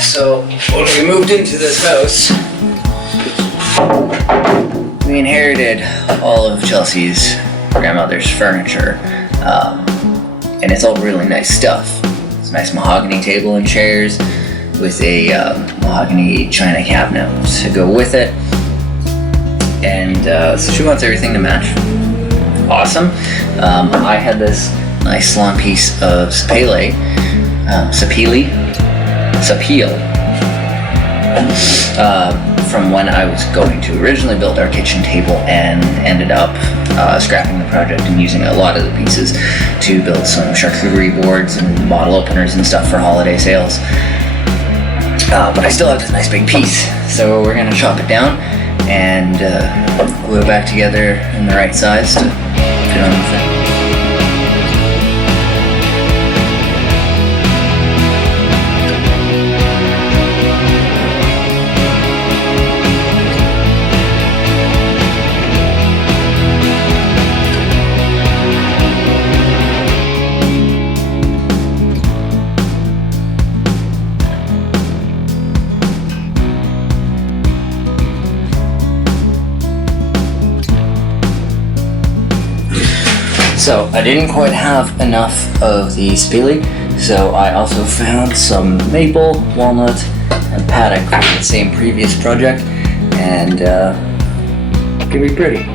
So when we moved into this house, we inherited all of Chelsea's grandmother's furniture, and it's all really nice stuff. It's a nice mahogany table and chairs with a mahogany china cabinet to go with it, and so she wants everything to match. Awesome. I had this nice long piece of sapele, from when I was going to originally build our kitchen table, and ended up scrapping the project and using a lot of the pieces to build some charcuterie boards and bottle openers and stuff for holiday sales. But I still have this nice big piece, so we're gonna chop it down and glue it back together in the right size to fit on the thing. So I didn't quite have enough of the spili, so I also found some maple, walnut, and paddock from the same previous project, and it's gonna be pretty.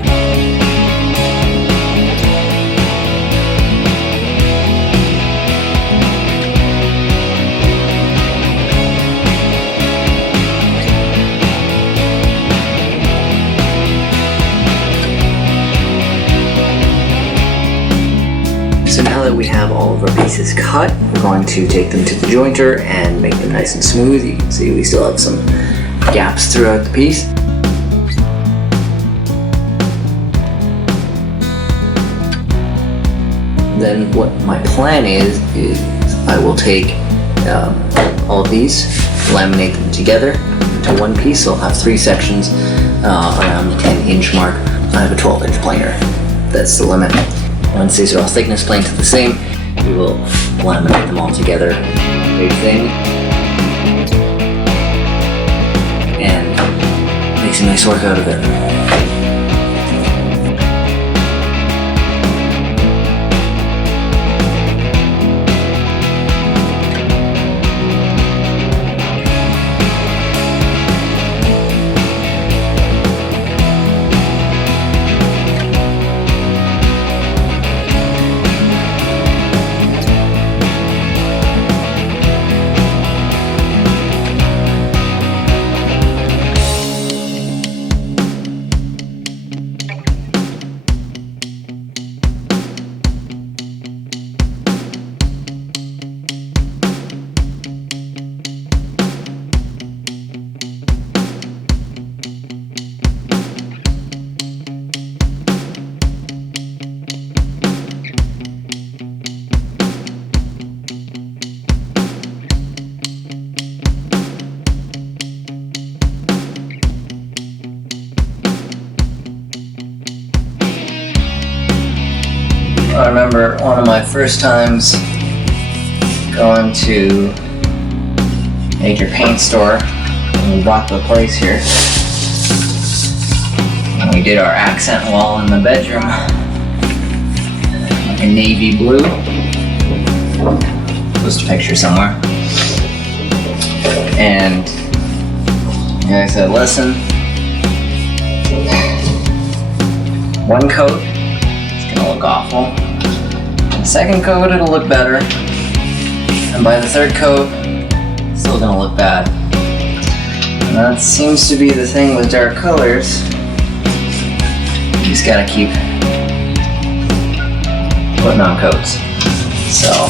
So now that we have all of our pieces cut, we're going to take them to the jointer and make them nice and smooth. You can see we still have some gaps throughout the piece. Then what my plan is I will take all of these, laminate them together into one piece. So I'll have 3 sections around the 10-inch mark. I have a 12-inch planer. That's the limit. Once these are all thickness planed to the same, we will laminate them all together, big thing, and make some nice work out of it. I remember one of my first times going to a major paint store when we bought the place here. And we did our accent wall in the bedroom, like a navy blue. Post a picture somewhere. And the guy said, listen, one coat, it's gonna look awful. The second coat, it'll look better. And by the third coat, it's still gonna look bad. And that seems to be the thing with dark colors. You just gotta keep putting on coats. So.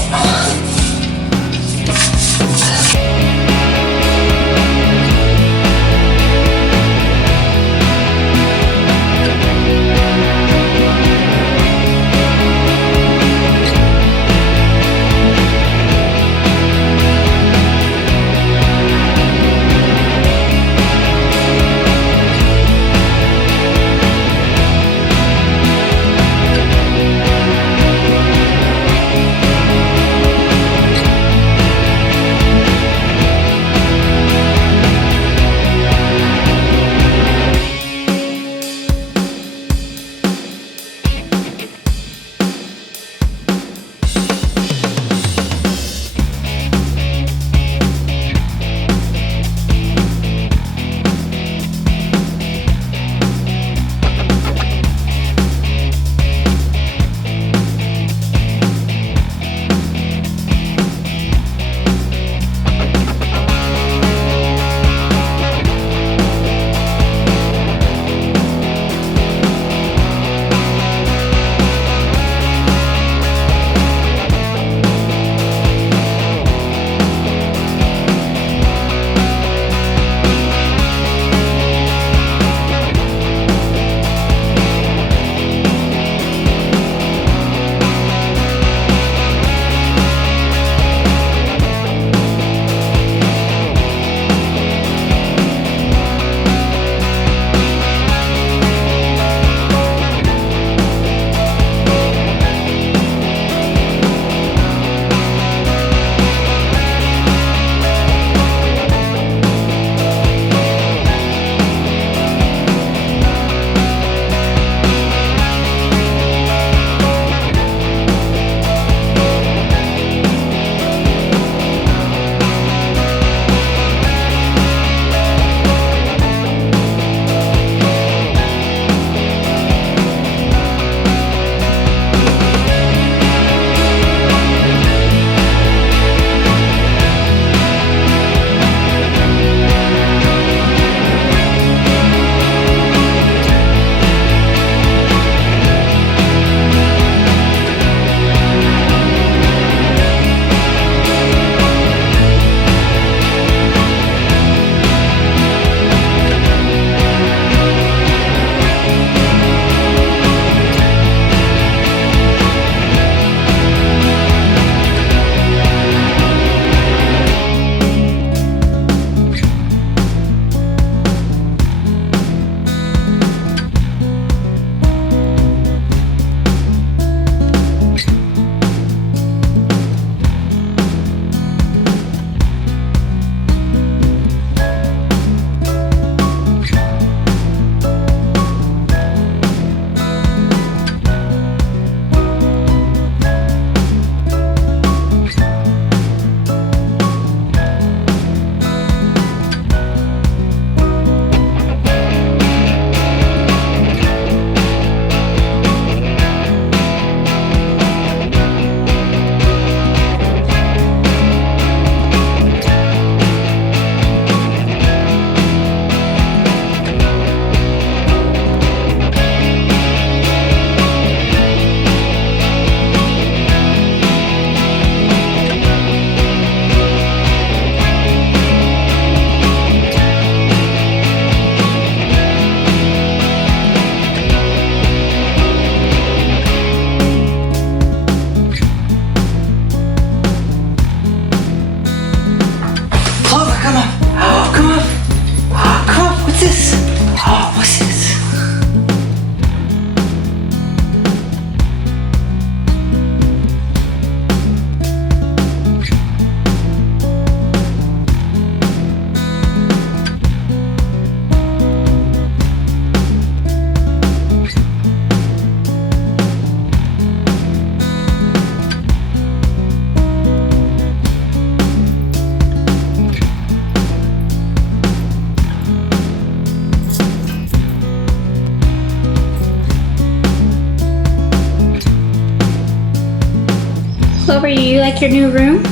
Clover, you like your new room?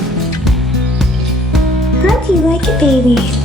How do you like it, baby?